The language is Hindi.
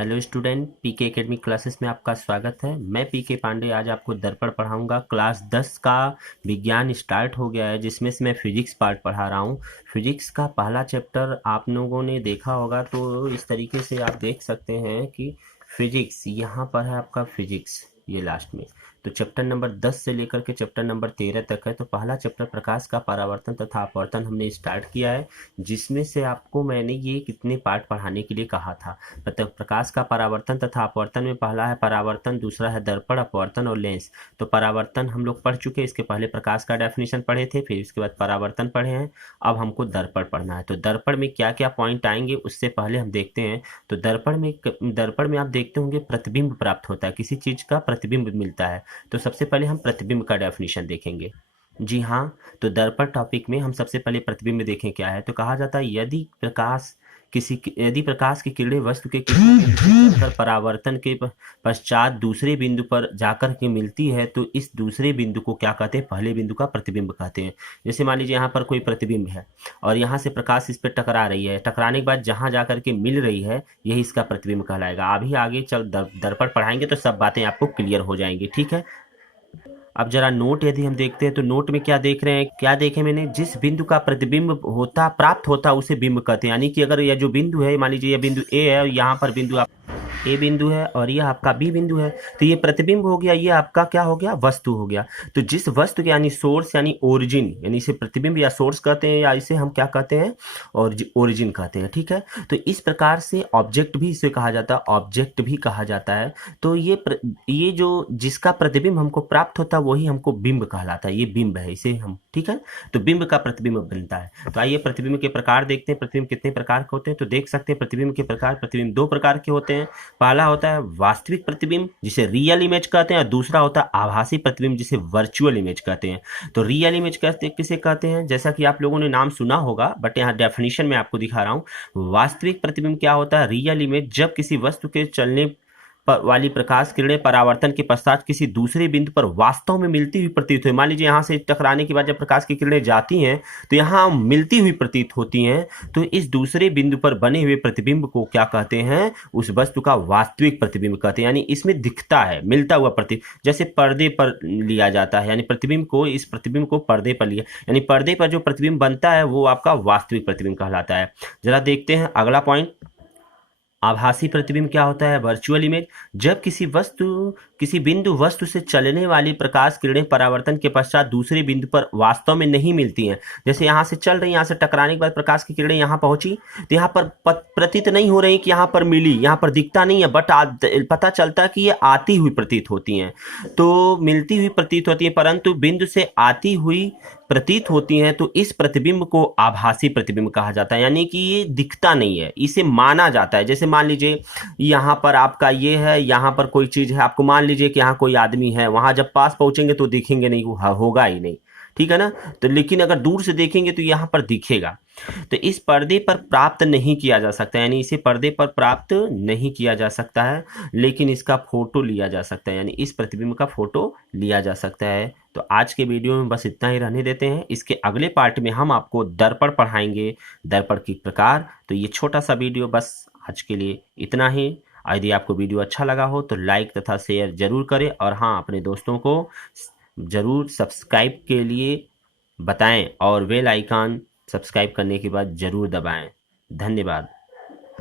हेलो स्टूडेंट, पीके एकेडमी क्लासेस में आपका स्वागत है। मैं पीके पांडे आज आपको दर्पण पढ़ाऊंगा। क्लास 10 का विज्ञान स्टार्ट हो गया है, जिसमें से मैं फिजिक्स पार्ट पढ़ा रहा हूँ। फिजिक्स का पहला चैप्टर आप लोगों ने देखा होगा, तो इस तरीके से आप देख सकते हैं कि फिजिक्स यहाँ पर है आपका फिजिक्स, ये लास्ट में। तो चैप्टर नंबर 10 से लेकर के चैप्टर नंबर 13 तक है। तो पहला चैप्टर प्रकाश का परावर्तन तथा अपवर्तन हमने स्टार्ट किया है, जिसमें से आपको मैंने ये कितने पार्ट पढ़ाने के लिए कहा था। मतलब प्रकाश का परावर्तन तथा अपवर्तन में पहला है परावर्तन, दूसरा है दर्पण, अपवर्तन और लेंस। तो परावर्तन हम लोग पढ़ चुके हैं, इसके पहले प्रकाश का डेफिनेशन पढ़े थे, फिर इसके बाद परावर्तन पढ़े हैं। अब हमको दर्पण पढ़ना है। तो दर्पण में क्या क्या पॉइंट आएंगे उससे पहले हम देखते हैं। तो दर्पण में आप देखते होंगे प्रतिबिंब प्राप्त होता है, किसी चीज का प्रतिबिंब मिलता है। तो सबसे पहले हम प्रतिबिंब का डेफिनेशन देखेंगे। जी हाँ, तो दर्पण टॉपिक में हम सबसे पहले प्रतिबिंब देखें क्या है। तो कहा जाता है यदि प्रकाश की किरणें वस्तु के किसी बिंदु से चलकर परावर्तन के पश्चात दूसरे बिंदु पर जाकर के मिलती है, तो इस दूसरे बिंदु को क्या कहते हैं, पहले बिंदु का प्रतिबिंब कहते हैं। जैसे मान लीजिए यहाँ पर कोई प्रतिबिंब है और यहाँ से प्रकाश इस पर टकरा रही है, टकराने के बाद जहाँ जाकर के मिल रही है, यही इसका प्रतिबिंब कहलाएगा। अभी आगे चल दर्पण पढ़ाएंगे तो सब बातें आपको क्लियर हो जाएंगी, ठीक है। अब जरा नोट यदि हम देखते हैं तो नोट में क्या देख रहे हैं, क्या देखे मैंने, जिस बिंदु का प्रतिबिंब होता प्राप्त होता उसे बिंब कहते हैं। यानी कि अगर यह जो बिंदु है, मान लीजिए यह बिंदु ए है और यहाँ पर बिंदु आप ए बिंदु है और यह आपका बी बिंदु है, तो ये प्रतिबिंब हो गया, ये आपका क्या हो गया, वस्तु हो गया। तो जिस वस्तु के यानी सोर्स यानी ओरिजिन, यानी इसे प्रतिबिंब या सोर्स कहते हैं, या इसे हम क्या कहते हैं, और ओरिजिन कहते हैं, ठीक है। तो इस प्रकार से ऑब्जेक्ट भी इसे कहा जाता है, ऑब्जेक्ट भी कहा जाता है। तो ये जो जिसका प्रतिबिंब हमको प्राप्त होता है वही हमको बिंब कहलाता है, ये बिंब है, इसे हम, ठीक है। तो बिंब का प्रतिबिंब बनता है। तो आइए प्रतिबिंब के प्रकार देखते हैं। प्रतिबिंब कितने प्रकार के होते हैं, तो देख सकते हैं प्रतिबिंब के प्रकार। प्रतिबिंब दो प्रकार के होते हैं। पहला होता है वास्तविक प्रतिबिंब, जिसे रियल इमेज कहते हैं, और दूसरा होता है आभासी प्रतिबिंब, जिसे वर्चुअल इमेज कहते हैं। तो रियल इमेज किसे कहते हैं, जैसा कि आप लोगों ने नाम सुना होगा, बट यहाँ डेफिनेशन में आपको दिखा रहा हूँ। वास्तविक प्रतिबिंब क्या होता है, रियल इमेज, जब किसी वस्तु के चलने वाली प्रकाश किरणें परावर्तन के पश्चात किसी दूसरे बिंदु पर वास्तव में मिलती हुई प्रतीत हुई। मान लीजिए यहाँ से टकराने के बाद जब प्रकाश की किरणें जाती हैं तो यहाँ मिलती हुई प्रतीत होती हैं, तो इस दूसरे बिंदु पर बने हुए प्रतिबिंब को क्या कहते हैं, उस वस्तु का वास्तविक प्रतिबिंब कहते हैं। यानी इसमें दिखता है, मिलता हुआ प्रतिबिंब, जैसे पर्दे पर लिया जाता है, यानी प्रतिबिंब को, इस प्रतिबिंब को पर्दे पर लिया, यानी पर्दे पर जो प्रतिबिंब बनता है वो आपका वास्तविक प्रतिबिंब कहलाता है। जरा देखते हैं अगला पॉइंट। आभासी प्रतिबिंब क्या होता है, वर्चुअल इमेज, जब किसी बिंदु वस्तु से चलने वाली प्रकाश किरणें परावर्तन के पश्चात दूसरे बिंदु पर वास्तव में नहीं मिलती हैं। जैसे यहाँ से चल रही, यहाँ से टकराने के बाद प्रकाश की किरणें यहाँ पहुंची, तो यहाँ पर प्रतीत नहीं हो रही कि यहाँ पर मिली, यहाँ पर दिखता नहीं है, बट पता चलता है कि ये आती हुई प्रतीत होती हैं। तो मिलती हुई प्रतीत होती है, परंतु बिंदु से आती हुई प्रतीत होती हैं, तो इस प्रतिबिंब को आभासी प्रतिबिंब कहा जाता है। यानी कि ये दिखता नहीं है, इसे माना जाता है। जैसे मान लीजिए यहाँ पर आपका ये है, यहाँ पर कोई चीज है, आपको मान लीजिए कि यहाँ कोई आदमी है, वहां जब पास पहुंचेंगे तो दिखेंगे नहीं, वो होगा ही नहीं, ठीक है ना। तो लेकिन अगर दूर से देखेंगे तो यहाँ पर दिखेगा। तो इस पर्दे पर प्राप्त नहीं किया जा सकता, यानी इसे पर्दे पर प्राप्त नहीं किया जा सकता है, लेकिन इसका फोटो लिया जा सकता है, यानी इस प्रतिबिंब का फोटो लिया जा सकता है। तो आज के वीडियो में बस इतना ही रहने देते हैं। इसके अगले पार्ट में हम आपको दर्पण पढ़ाएंगे, दर्पण की प्रकार। तो ये छोटा सा वीडियो बस आज के लिए इतना ही। यदि आपको वीडियो अच्छा लगा हो तो लाइक तथा शेयर जरूर करें, और हाँ, अपने दोस्तों को जरूर सब्सक्राइब के लिए बताएं, और बेल आइकन सब्सक्राइब करने के बाद जरूर दबाएं। धन्यवाद।